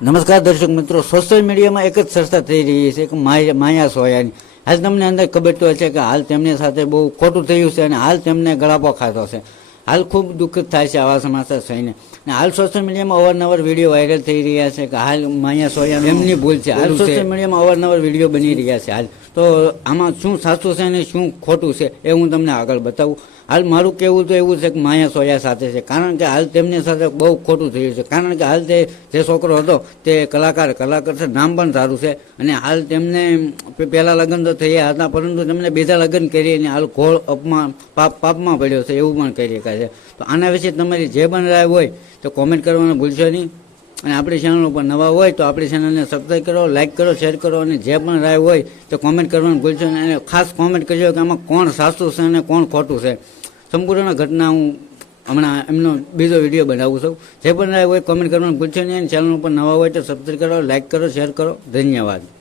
નમસ્કાર દર્શક મિત્રો સોશિયલ મીડિયામાં એક જ ચર્ચા થઈ રહી છે કે માયા સોયાની. આજ તમને અંદર ખબર તો છે કે હાલ તેમની સાથે બહુ ખોટું થયું છે અને હાલ તેમને ગળાપો ખાધો છે. હાલ ખૂબ દુઃખ થાય છે આવા સમાચાર થઈને ને હાલ સોશિયલ મીડિયામાં અવારનવાર વીડિયો વાયરલ થઈ રહ્યા છે કે હાલ માયા સોયા એમની ભૂલ છે હાલ સોશિયલ મીડિયામાં અવારનવાર વીડિયો બની રહ્યા છે હાલ. તો આમાં શું સાચું છે અને શું ખોટું છે એ હું તમને આગળ બતાવું. હાલ મારું કહેવું તો એવું છે કે માયા સોયા સાથે છે. કારણ કે હાલ તેમની સાથે બહુ ખોટું થયું છે. કારણ કે હાલ તે જે છોકરો હતો તે કલાકાર કલાકાર છે નામ પણ સારું છે. અને હાલ તેમને પહેલાં લગ્ન તો થયા હતા પરંતુ તેમને બીજા લગ્ન કરી અને હાલ ઘોળ અપમાં પાપ પાપમાં પડ્યો છે એવું પણ કરી શકાય છે. તો આના વિશે તમારી જે પણ રાય હોય તો કોમેન્ટ કરવાનું ભૂલશો નહીં. અને આપણી ચેનલ ઉપર નવા હોય તો આપણી ચેનલને સબસ્ક્રાઈબ કરો લાઇક કરો શેર કરો અને જે પણ રાય હોય તો કોમેન્ટ કરવાનું ભૂલશો નહીં. અને ખાસ કોમેન્ટ કરજો કે આમાં કોણ સાચું છે અને કોણ ખોટું છે. સંપૂર્ણ ઘટના હું હમણાં એમનો બીજો વીડિયો બનાવું છું. જે પણ રાય હોય કોમેન્ટ કરવાનું ભૂલશો નહીં. અને ચેનલ ઉપર નવા હોય તો સબસ્ક્રાઈબ કરો લાઇક કરો શેર કરો. ધન્યવાદ.